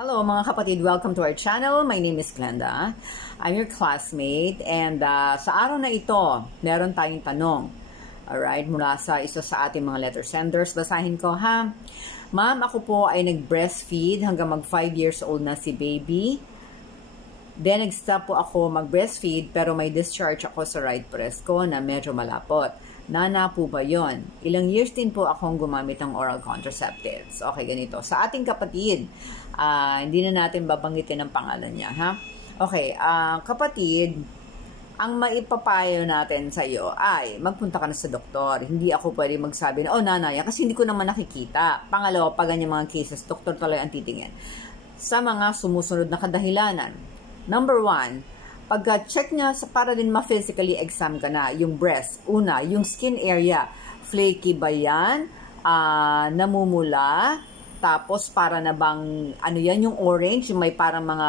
Hello mga kapatid, welcome to our channel. My name is Glenda. I'm your classmate and sa araw na ito, meron tayong tanong. Alright, mula sa isa sa ating mga letter senders. Basahin ko ha. Ma'am, ako po ay nag-breastfeed hanggang mag 5 years old na si baby. Then nag-stop po ako mag-breastfeed pero may discharge ako sa right breast ko na medyo malapot. Nana po ba yon? Ilang years din po akong gumamit ng oral contraceptives. Okay, ganito. Sa ating kapatid, hindi na natin babanggitin ang pangalan niya, ha? Okay, kapatid, ang maipapayo natin sa iyo ay magpunta ka na sa doktor. Hindi ako pwede magsabi na, oh, nanay, kasi hindi ko naman nakikita. Pangalawa, pag ganyan mga cases, doktor talaga ang titingin. Sa mga sumusunod na kadahilanan. Number 1, pagka-check niya para din ma-physically exam ka na, yung breast. Una, yung skin area. Flaky ba yan? Namumula? Tapos para na bang, ano yan, yung orange, yung may parang mga,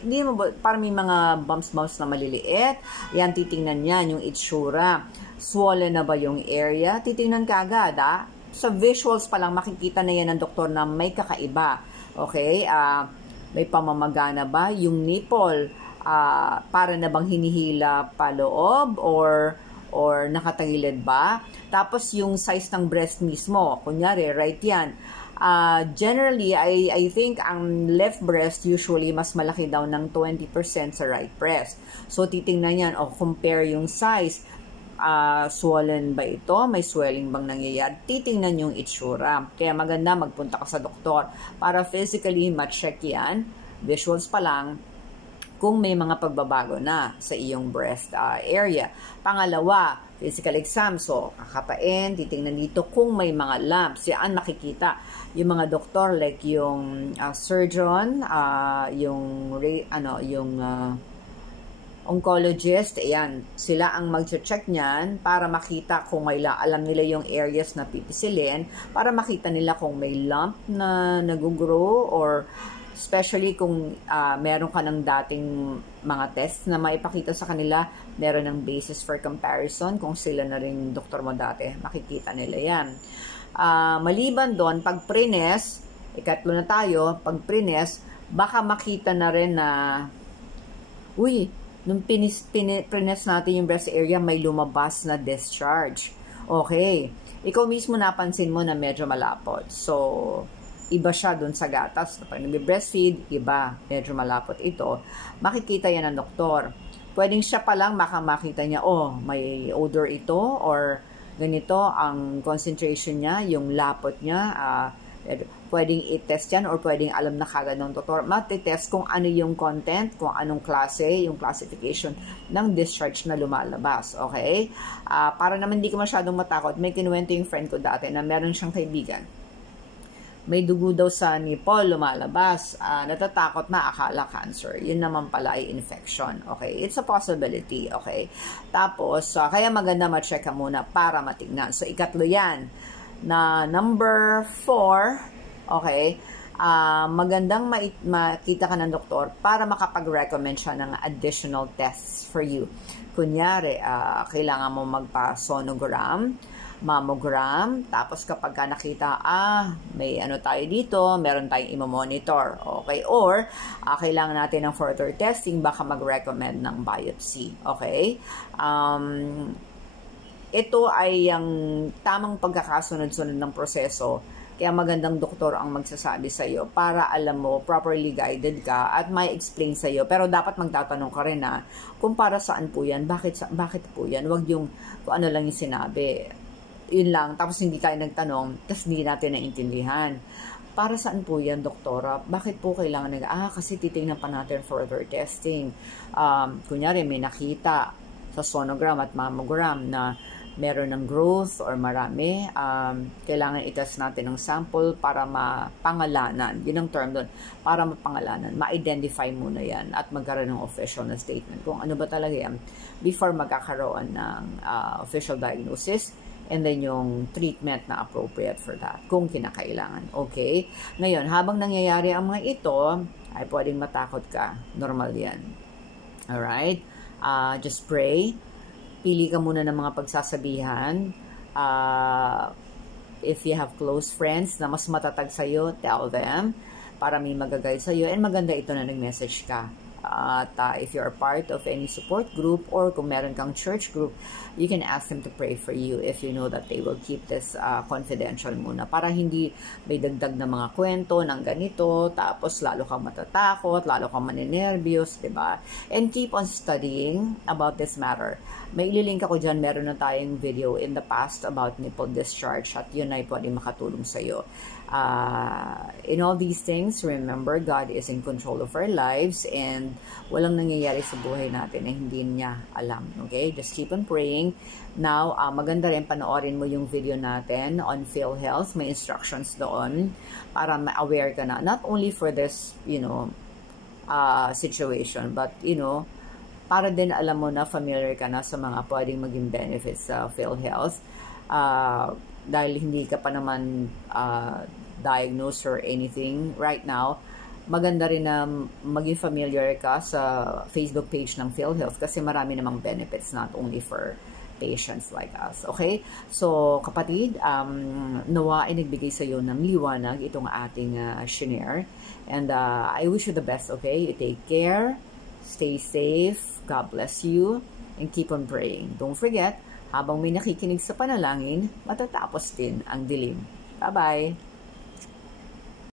hindi mo, parang may mga bumps-bumps na maliliit. Yan, titingnan yan, yung itsura. Swollen na ba yung area? Titingnan ka agad, Sa visuals pa lang, makikita na yan ng doktor na may kakaiba. Okay? May pamamaga na ba? Yung nipple, para na bang hinihila paloob or nakatagilid ba? Tapos yung size ng breast mismo, kunyari, right yan. Generally, I think ang left breast usually mas malaki daw ng 20% sa right breast. So, titingnan yan, compare yung size. Swollen ba ito? May swelling bang nangyayari? Titingnan yung itsura. Kaya maganda magpunta ka sa doktor para physically ma-check yan. Visuals pa lang, kung may mga pagbabago na sa iyong breast area. Pangalawa, physical exam. So, kakapain, titingnan dito kung may mga lumps. Yan makikita. Yung mga doktor, like yung surgeon, yung oncologist, ayan, sila ang mag-check niyan para makita kung may alam nila yung areas na pipisilin, para makita nila kung may lump na nag-grow or especially kung meron ka ng dating mga tests na maipakita sa kanila, meron ng basis for comparison kung sila na rin doktor mo dati, makikita nila yan. Maliban doon, pag pre-nest, ikatlo na tayo, pag pre-nest, baka makita na rin na, uy, nung pre-nest natin yung breast area, may lumabas na discharge. Okay, ikaw mismo napansin mo na medyo malapot. So, iba siya dun sa gatas. Pag nag-breastfeed, iba, medyo malapot ito. Makikita yan ng doktor. Pwedeng siya pa lang makita niya, oh, may odor ito or ganito ang concentration niya, yung lapot niya. Pwedeng i-test yan or pwedeng alam na kagad ng doktor. Matitest kung ano yung content, kung anong klase, yung classification ng discharge na lumalabas. Okay? Para naman hindi ka masyadong matakot, may kinuwento yung friend ko dati na meron siyang kaibigan. May dugo daw sa nipple, lumalabas. Natatakot na, akala cancer. Yun naman pala ay infection. Okay? It's a possibility. Okay? Tapos, kaya maganda ma-check ka muna para matignan. So, ikatlo yan. Na number 4, okay, magandang makita ka ng doktor para makapag-recommend siya ng additional tests for you. Kunyari, kailangan mo magpa-sonogram, mammogram, tapos kapag ka nakita, may ano tayo dito, meron tayong imamonitor, okay? Or, kailangan natin ng further testing, baka mag-recommend ng biopsy, okay? Ito ay ang tamang pagkakasunod-sunod ng proseso, kaya magandang doktor ang magsasabi sa iyo para alam mo, properly guided ka at may explain sa iyo. Pero dapat magtatanong ka rin kung para saan po yan, bakit po yan, wag yung kung ano lang yung sinabi. Yun lang, tapos hindi kayo nagtanong, tapos hindi natin naintindihan. Para saan po yan, doktora? Bakit po kailangan kasi titingnan pa natin further testing. Kunyari, may nakita sa sonogram at mammogram na meron ng growth or marami, kailangan i-test natin ng sample para mapangalanan. Yun ang term doon. Para mapangalanan, ma-identify muna yan at magkaroon ng official na statement kung ano ba talaga yan before magkakaroon ng official diagnosis and then yung treatment na appropriate for that kung kinakailangan. Okay? Ngayon, habang nangyayari ang mga ito, ay pwedeng matakot ka. Normal yan. Alright? Just pray. Pili ka muna ng mga pagsasabihan. If you have close friends na mas matatag sa'yo, tell them. para may mag-guide sa'yo. And maganda ito na nag-message ka. At if you're part of any support group or kung meron kang church group, you can ask them to pray for you if you know that they will keep this confidential muna para hindi may dagdag na mga kwento ng ganito, tapos lalo kang matatakot, lalo kang maninervyos, diba? And keep on studying about this matter. May ililink ako dyan, meron na tayong video in the past about nipple discharge at yun ay pwede makatulong sa'yo. In all these things, remember, God is in control of our lives and walang nangyayari sa buhay natin na hindi niya alam. Okay? Just keep on praying. Now, maganda rin panoorin mo yung video natin on PhilHealth. May instructions doon para ma-aware ka na. Not only for this, situation, but, para din alam mo na familiar ka na sa mga pwedeng maging benefits sa PhilHealth. Dahil hindi ka pa naman diagnosed or anything right now, maganda rin na maging familiar ka sa Facebook page ng PhilHealth kasi marami namang benefits not only for patients like us. Okay? So, kapatid, nawa ay nagbigay sa iyo ng liwanag itong ating shinare. And I wish you the best, okay? You take care, stay safe, God bless you, and keep on praying. Don't forget, habang may nakikinig sa panalangin, matatapos din ang dilim. Bye-bye!